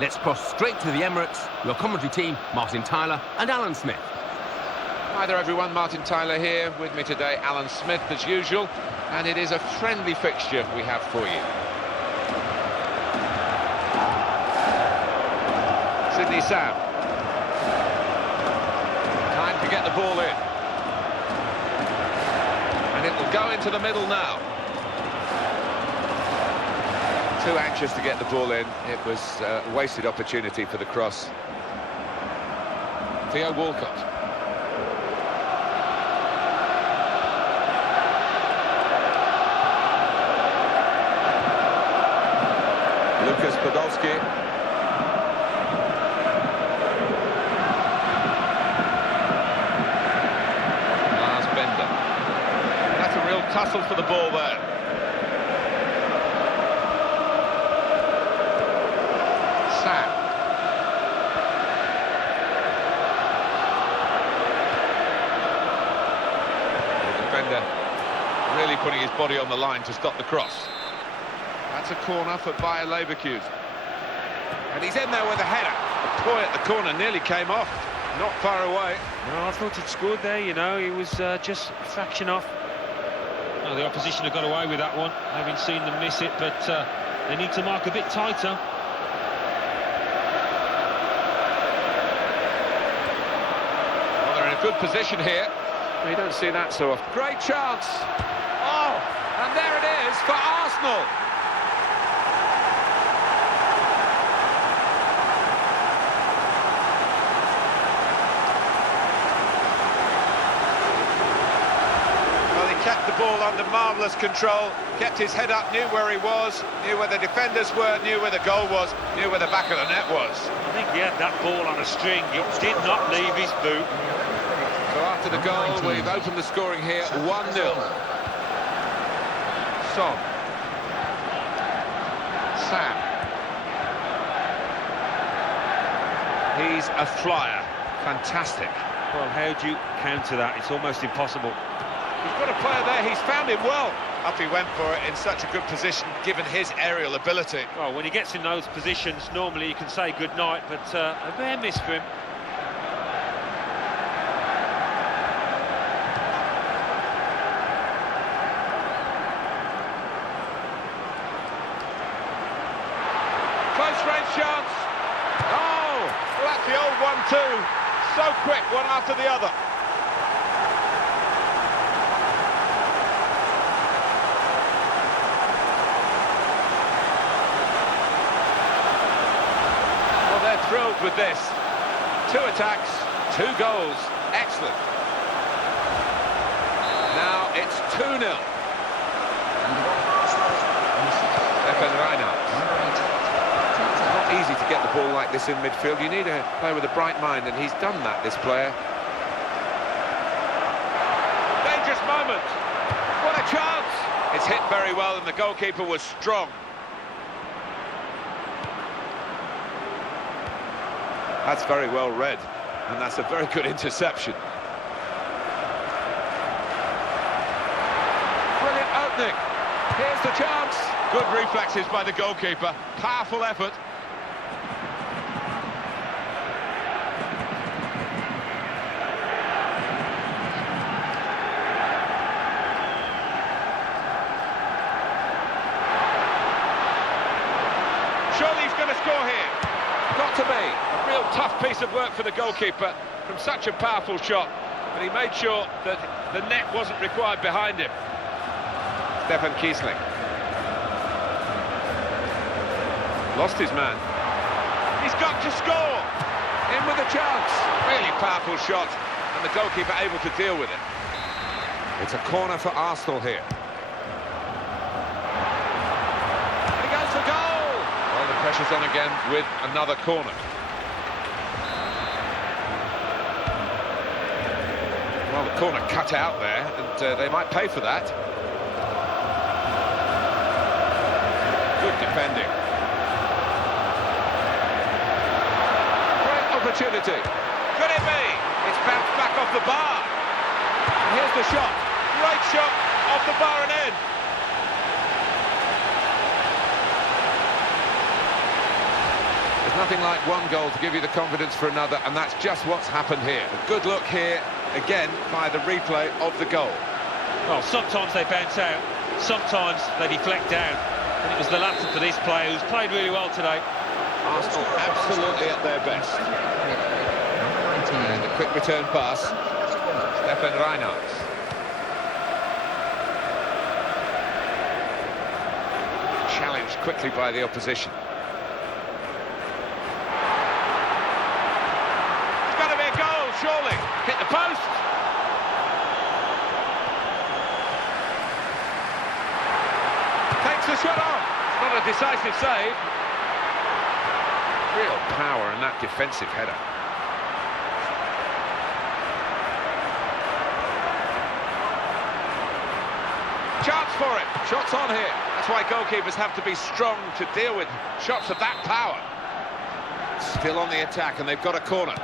let's cross straight to the Emirates. Your commentary team, Martin Tyler and Alan Smith. Hi there everyone, Martin Tyler here. With me today, Alan Smith as usual. And it is a friendly fixture we have for you. Sydney Sam. Time to get the ball in. And it will go into the middle now. Too anxious to get the ball in. It was a wasted opportunity for the cross. Theo Walcott. Lucas Podolski. Lars Bender. That's a real tussle for the ball there. Sam. The defender really putting his body on the line to stop the cross. That's a corner for Bayer Leverkusen. And he's in there with a header. The ploy at the corner nearly came off. Not far away. No, I thought he'd scored there, you know. He was just a fraction off. Well, the opposition have got away with that one, having seen them miss it, but they need to mark a bit tighter. Well, they're in a good position here. You don't see that so often. Great chance. Oh, and there it is for Arsenal. Kept the ball under marvellous control, kept his head up, knew where he was, knew where the defenders were, knew where the goal was, knew where the back of the net was. I think he had that ball on a string. It did not leave his boot. So after the goal, we've opened the scoring here, 1-0. Son. Sam. He's a flyer. Fantastic. Well, how do you counter that? It's almost impossible. He's got a player there, he's found him well. Up he went for it in such a good position, given his aerial ability. Well, when he gets in those positions, normally you can say good night, but a rare miss for him. Close range chance. Oh, well, that's the old 1-2. So quick, one after the other. Thrilled with this. 2 attacks, 2 goals. Excellent. Now it's 2-0. Stefan Reinhardt. Not easy to get the ball like this in midfield. You need a player with a bright mind, and he's done that, this player. Dangerous moment. What a chance. It's hit very well, and the goalkeeper was strong. That's very well read, and that's a very good interception. Brilliant opening. Here's the chance. Good reflexes by the goalkeeper. Powerful effort. Surely he's going to score here. Got to be. A real tough piece of work for the goalkeeper from such a powerful shot, but he made sure that the net wasn't required behind him. Stefan Kiesling. Lost his man. He's got to score. In with a chance. Really powerful shot, and the goalkeeper able to deal with it. It's a corner for Arsenal here. And he goes for goal. Well, the pressure's on again with another corner. Well, the corner cut out there, and they might pay for that. Good defending. Great opportunity. Could it be? It's bounced back off the bar. And here's the shot. Great shot off the bar and in. The There's nothing like one goal to give you the confidence for another, and that's just what's happened here. A good look here, again, by the replay of the goal. Well, sometimes they bounce out, sometimes they deflect down. And it was the latter for this player, who's played really well today. Arsenal absolutely at their best. And a quick return pass. Stefan Reinhardt. Challenged quickly by the opposition. It's got to be a goal, surely. Hit the post. Takes the shot on. It's not a decisive save. Real power in that defensive header. Chance for it. Shots on here. That's why goalkeepers have to be strong to deal with shots of that power. Still on the attack, and they've got a corner.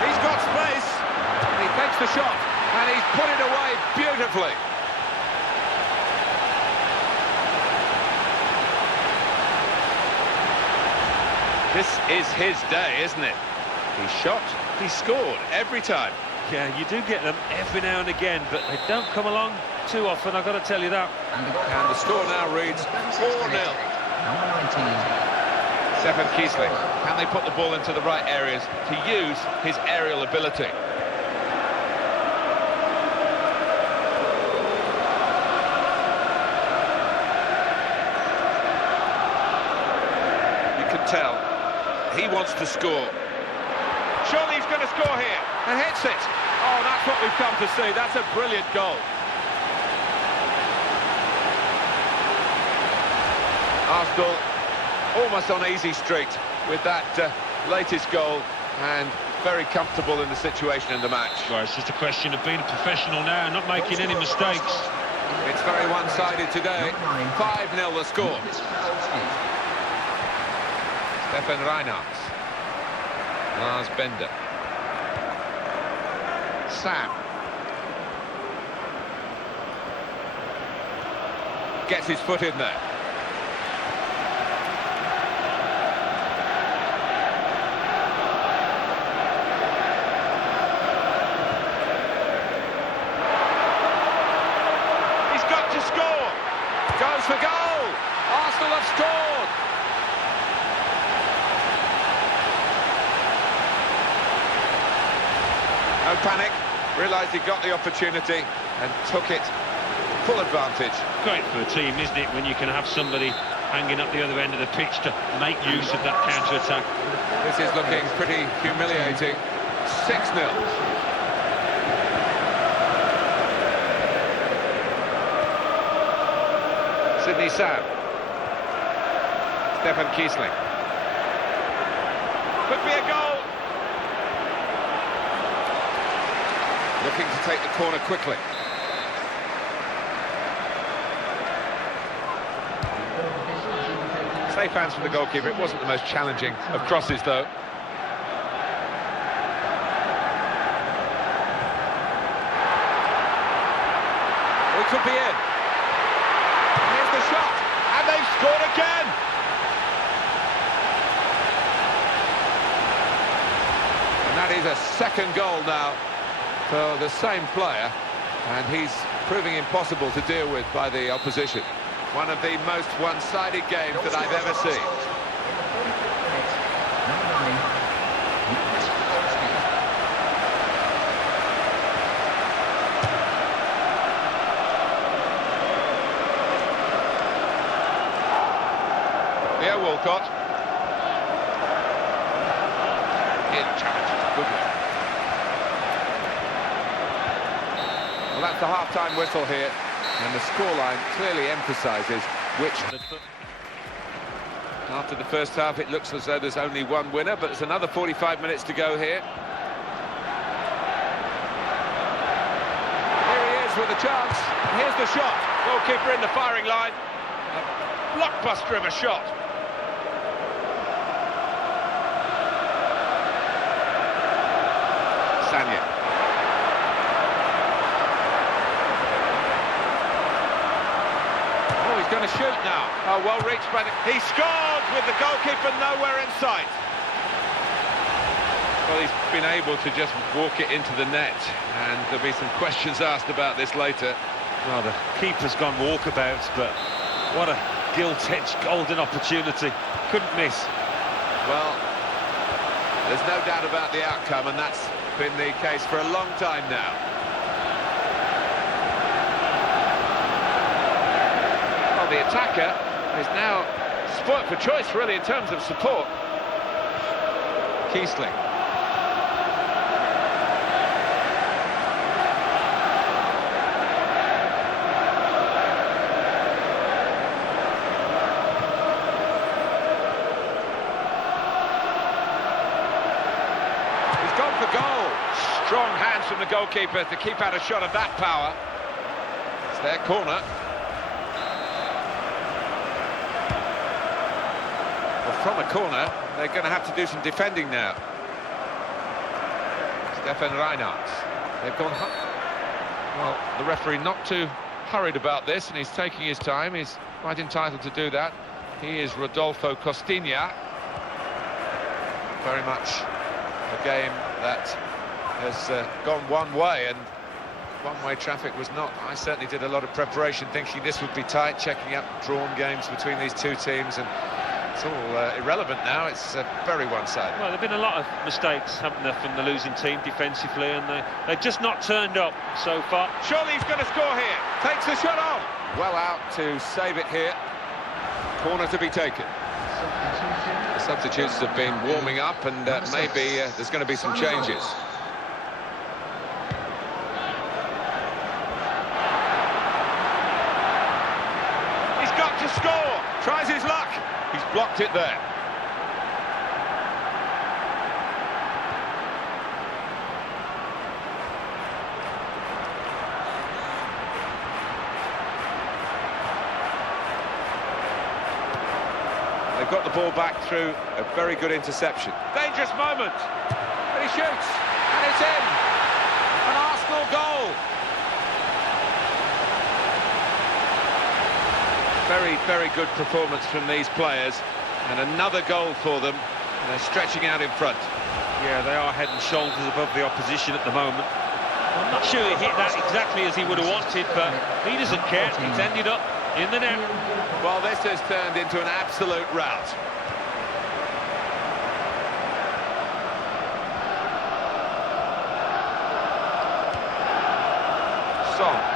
He's got space, and he takes the shot, and he's put it away beautifully. This is his day, isn't it? He shot, he scored every time. Yeah, you do get them every now and again, but they don't come along too often, I've got to tell you that. And the score now reads 4-0. Number 19. Stefan Kiesling. Can they put the ball into the right areas to use his aerial ability? You can tell he wants to score. Surely he's going to score here, and hits it. Oh, that's what we've come to see. That's a brilliant goal. Arsenal almost on easy street with that latest goal, and very comfortable in the situation in the match. Well, it's just a question of being a professional now and not making any mistakes. It's very one-sided today. 5-0 the score. Stefan Reinhardt. Lars Bender. Sam. Gets his foot in there. He's got to score. Goes for goal. Arsenal have scored. No panic, realised he got the opportunity and took it full advantage. Great for a team, isn't it, when you can have somebody hanging up the other end of the pitch to make use of that counter-attack. This is looking pretty humiliating. 6-0. Sidney Sam. Stefan Kiesling. Could be a goal. Looking to take the corner quickly. Safe hands from the goalkeeper. It wasn't the most challenging of crosses, though. It could be in. Here's the shot, and they've scored again. And that is a second goal now for the same player, and he's proving impossible to deal with by the opposition. One of the most one-sided games that I've ever seen. Leo Walcott. In challenge, good one. Well, that's the half-time whistle here, and the scoreline clearly emphasises which... After the first half, it looks as though there's only one winner, but there's another 45 minutes to go here. Here he is with a chance, and here's the shot. Goalkeeper in the firing line. A blockbuster of a shot. Castagne. Oh, he's going to shoot now. Oh, well reached by the... He scored with the goalkeeper nowhere in sight. Well, he's been able to just walk it into the net, and there'll be some questions asked about this later. Well, the keeper's gone walkabouts, but what a gilt-edged golden opportunity. Couldn't miss. Well, there's no doubt about the outcome, and that's been the case for a long time now. Well, the attacker is now spoilt for choice, really, in terms of support. Kiesling. Gone for goal. Strong hands from the goalkeeper to keep out a shot of that power. It's their corner. Well, from a corner, they're going to have to do some defending now. Stefan Reinhardt. They've gone... Well, the referee not too hurried about this, and he's taking his time. He's quite entitled to do that. He is Rodolfo Costinha. Very much a game that has gone one way, and one-way traffic was not. I certainly did a lot of preparation thinking this would be tight, checking up drawn games between these two teams, and it's all irrelevant now. It's very one-sided. Well, there have been a lot of mistakes, haven't there, from the losing team defensively, and they've just not turned up so far. Surely he's going to score here. Takes the shot on. Well out to save it here. Corner to be taken. The substitutes have been warming up, and maybe there's going to be some changes. He's got to score. Tries his luck. He's blocked it there. They've got the ball back through a very good interception. Dangerous moment. And he shoots. And it's in. An Arsenal goal. Very, very good performance from these players. And another goal for them. And they're stretching out in front. Yeah, they are head and shoulders above the opposition at the moment. I'm not sure he hit that exactly as he would have wanted, but he doesn't care. It's ended up in the net. Well, this has turned into an absolute rout. Son.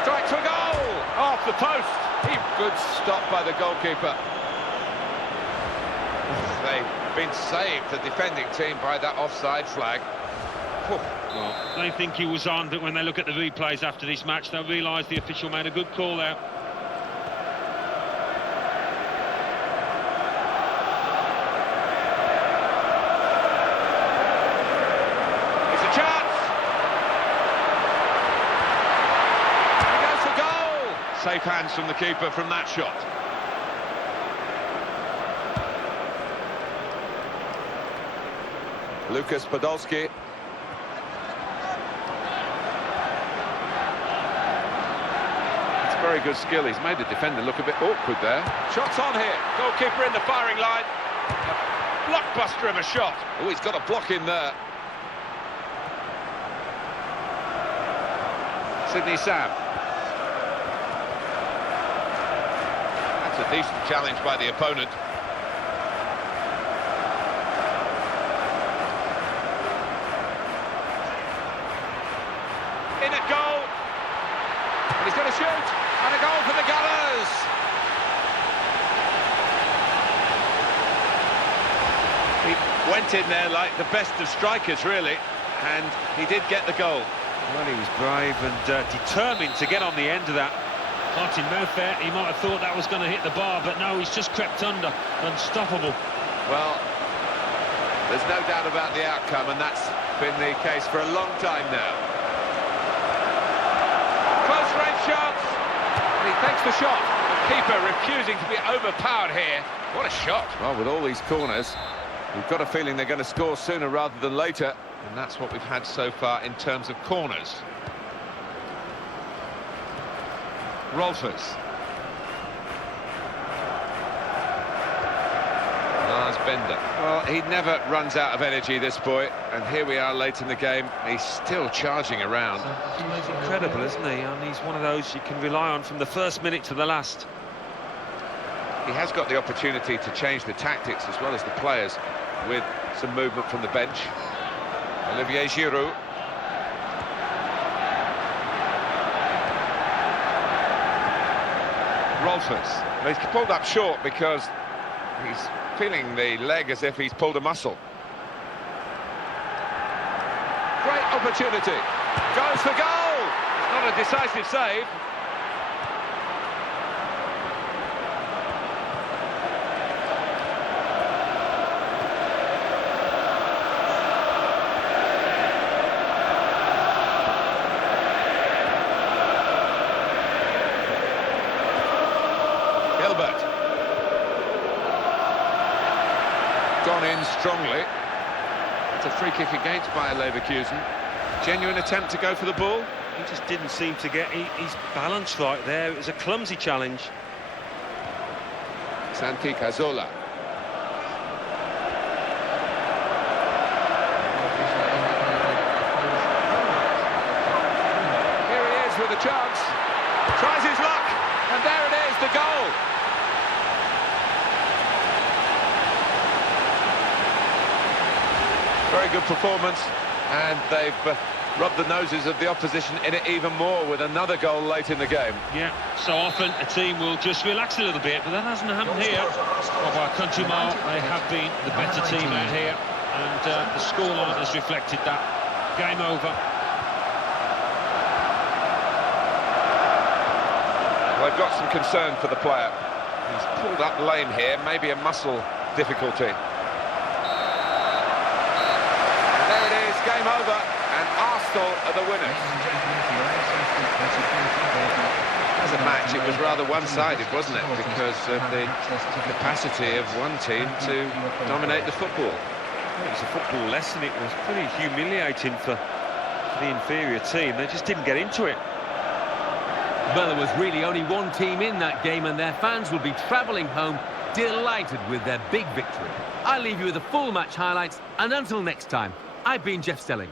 Strikes a goal off the post. Good stop by the goalkeeper. They've been saved, the defending team, by that offside flag. Well, they think he was on, but when they look at the replays after this match, they'll realise the official made a good call out. It's a chance. Safe hands from the keeper from that shot. Lucas Podolski. It's very good skill. He's made the defender look a bit awkward there. Shots on here. Goalkeeper in the firing line. A blockbuster of a shot. Oh, he's got a block in there. Sidney Sam. A decent challenge by the opponent. In at goal. And he's going to shoot. And a goal for the Gunners! He went in there like the best of strikers, really, and he did get the goal. Well, he was brave and determined to get on the end of that. Heart in mouth there, he might have thought that was going to hit the bar, but no, he's just crept under. Unstoppable. Well, there's no doubt about the outcome, and that's been the case for a long time now. Close range shots, and he takes the shot. The keeper refusing to be overpowered here. What a shot. Well, with all these corners, we've got a feeling they're going to score sooner rather than later, and that's what we've had so far in terms of corners. Rolfers. Lars Bender. Well, he never runs out of energy, this boy, and here we are late in the game. He's still charging around. He's incredible, isn't he? And he's one of those you can rely on from the first minute to the last. He has got the opportunity to change the tactics as well as the players with some movement from the bench. Olivier Giroud. Rolfers. Well, he's pulled up short because he's feeling the leg as if he's pulled a muscle. Great opportunity. Goes for goal. Not a decisive save. Gone in strongly. It's a free kick against Bayer Leverkusen. Genuine attempt to go for the ball. He just didn't seem to get his balance right there. It was a clumsy challenge. Santi Cazorla. Here he is with a chance. Tries his luck, and there it is, the goal. Very good performance, and they've rubbed the noses of the opposition in it even more with another goal late in the game. Yeah, so often a team will just relax a little bit, but that hasn't happened here. Well, by a country mile, they have been the better team out here, and the scoreline has reflected that. Game over. Well, I've got some concern for the player. He's pulled up lame here, maybe a muscle difficulty. Game over, and Arsenal are the winners. As a match, it was rather one-sided, wasn't it? Because of the capacity of one team to dominate the football. It was a football lesson. It was pretty humiliating for the inferior team. They just didn't get into it. Well, there was really only one team in that game, and their fans will be travelling home delighted with their big victory. I'll leave you with the full match highlights, and until next time, I've been Jeff Stelling.